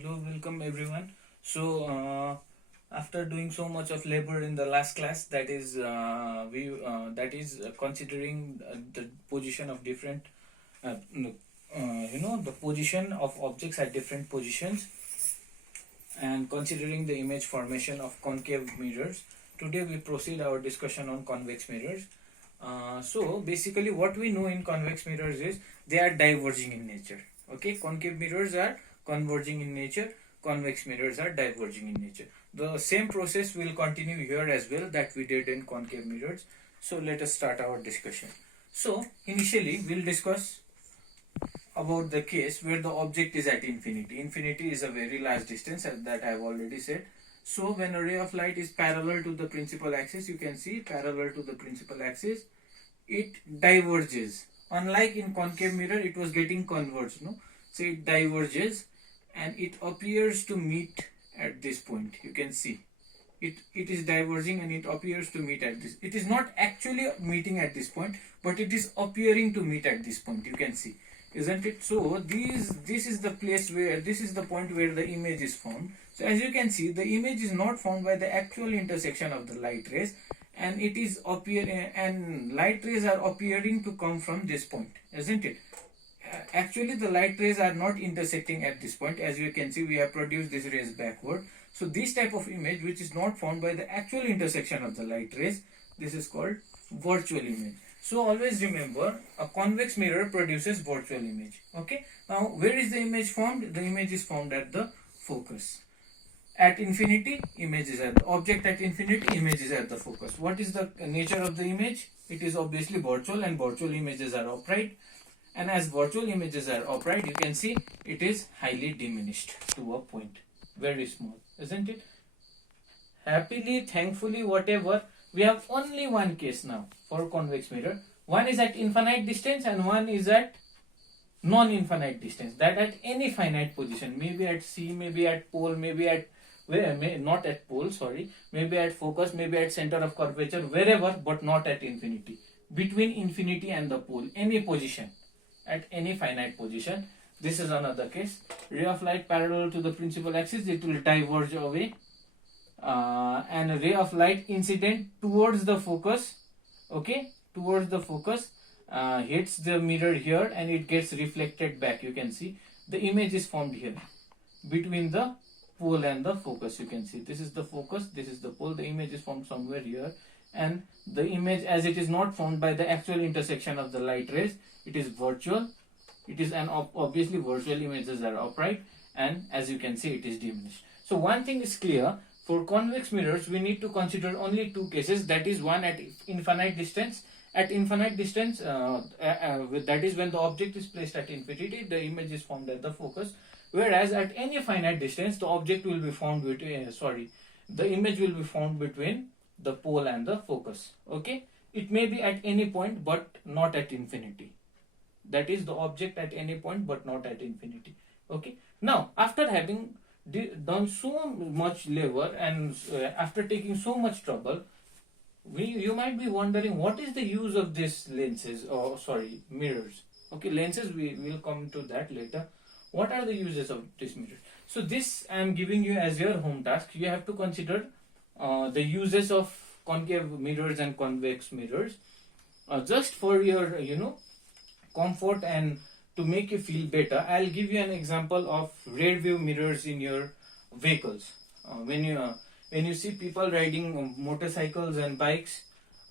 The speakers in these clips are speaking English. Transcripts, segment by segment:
Hello, welcome everyone. After doing so much of labor in the last class, that is considering the position of different, the position of objects at different positions, and considering the image formation of concave mirrors. Today we proceed our discussion on convex mirrors. So basically, what we know in convex mirrors is they are diverging in nature. Okay, concave mirrors are converging in nature, convex mirrors are diverging in nature. The same process will continue here as well that we did in concave mirrors. So let us start our discussion. So initially we'll discuss about the case where the object is at infinity. Infinity is a very large distance, as that I have already said. So when a ray of light is parallel to the principal axis, you can see parallel to the principal axis, it diverges. Unlike in concave mirror, it was getting converged, no? So it diverges and it appears to meet at this point. You can see it is diverging and it appears to meet at this. It is not actually meeting at this point, but it is appearing to meet at this point. You can see, isn't it? So this is the place where, this is the point where the image is formed. So as you can see, the image is not formed by the actual intersection of the light rays, and it is and light rays are appearing to come from this point, isn't it? Actually the light rays are not intersecting at this point. As you can see, we have produced these rays backward. So this type of image which is not formed by the actual intersection of the light rays, this is called virtual image. So always remember, a convex mirror produces virtual image. Okay, now where is the image formed? The image is formed at the focus. At infinity, image is at the object. At infinity, image is at the focus. What is the nature of the image? It is obviously virtual, and virtual images are upright. And as virtual images are upright, you can see it is highly diminished to a point, very small, isn't it? Happily, thankfully, whatever, we have only one case now for convex mirror. One is at infinite distance and one is at non-infinite distance, that at any finite position, maybe at C, maybe at pole, maybe at not at pole, sorry, maybe at focus, maybe at center of curvature, wherever, but not at infinity. Between infinity and the pole, any position, at any finite position. This is another case. Ray of light parallel to the principal axis, it will diverge away, and a ray of light incident towards the focus, okay, towards the focus, hits the mirror here and it gets reflected back. You can see the image is formed here between the pole and the focus. You can see this is the focus, this is the pole. The image is formed somewhere here, and the image, as it is not formed by the actual intersection of the light rays, it is virtual. It is an obviously virtual images are upright, and as you can see, it is diminished. So one thing is clear: for convex mirrors, we need to consider only two cases. That is, one at infinite distance. At infinite distance, that is when the object is placed at infinity, the image is formed at the focus. Whereas at any finite distance, the object will be formed between, the image will be formed between the pole and the focus. Okay, it may be at any point, but not at infinity. That is the object at any point, but not at infinity. Okay, now after having done so much labor and after taking so much trouble, you might be wondering, what is the use of these lenses, or mirrors. Okay, lenses, we will come to that later. What are the uses of this mirror? So this I am giving you as your home task. You have to consider the uses of concave mirrors and convex mirrors, just for your comfort and to make you feel better. I'll give you an example of rear view mirrors in your vehicles. When you see people riding motorcycles and bikes,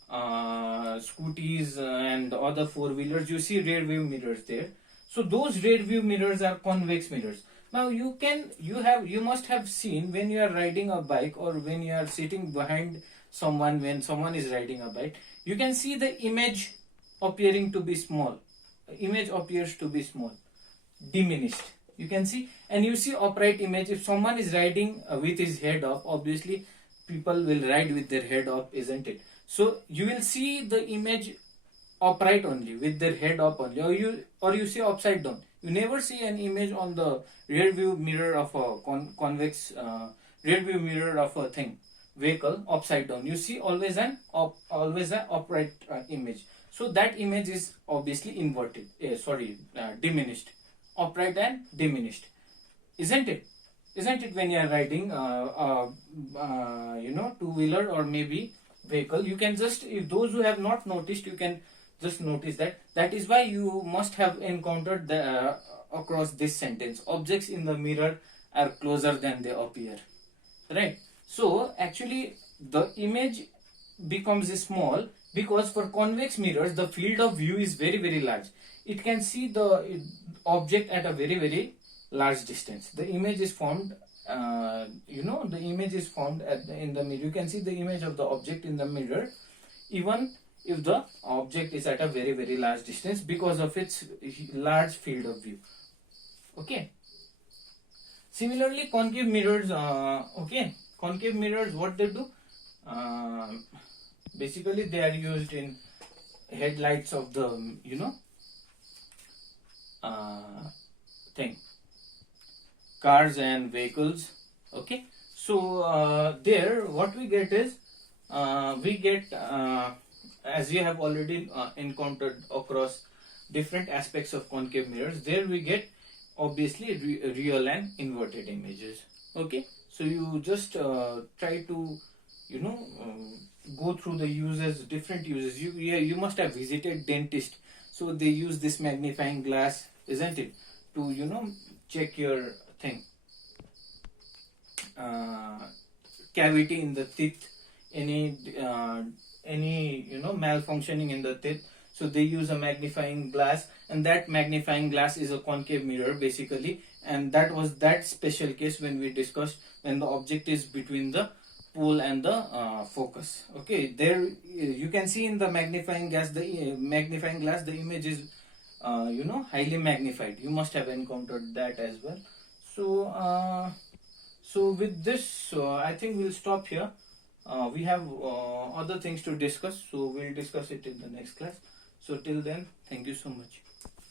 scooties and other four-wheelers, you see rear view mirrors there. So those rear view mirrors are convex mirrors. Now you must have seen, when you are riding a bike or when you are sitting behind someone, when someone is riding a bike, you can see the image appearing to be small. Image appears to be small, diminished. You can see, and you see upright image. If someone is riding with his head up, obviously people will ride with their head up, isn't it? So you will see the image upright only, with their head up only, or you see upside down. You never see an image on the rear view mirror of a convex rear view mirror of a vehicle upside down. You see always an upright image. So that image is obviously inverted, diminished, upright and diminished, isn't it? isn't it? When you are riding two-wheeler or maybe vehicle, you can just, if those who have not noticed, you can just notice that. That is why you must have encountered the across this sentence: objects in the mirror are closer than they appear, right? So actually the image becomes small because for convex mirrors the field of view is very very large. It can see the object at a very very large distance. The image is formed, the image is formed in the mirror. You can see the image of the object in the mirror even if the object is at a very very large distance because of its large field of view. Okay. Similarly, concave mirrors, concave mirrors, what they do? Basically, they are used in headlights of the, thing, cars and vehicles. Okay. So, there, what we get is, as you have already encountered across different aspects of concave mirrors, there we get obviously real and inverted images. Okay, so you just try to go through the uses, different uses. You must have visited dentist, so they use this magnifying glass, isn't it, to check your thing, cavity in the teeth, any malfunctioning in the teeth. So they use a magnifying glass, and that magnifying glass is a concave mirror basically. And that was that special case when we discussed when the object is between the pole and the focus. Okay, there you can see in the magnifying glass, the image is highly magnified. You must have encountered that as well. So with this, I think we'll stop here. We have other things to discuss, so we'll discuss it in the next class. So till then, thank you so much.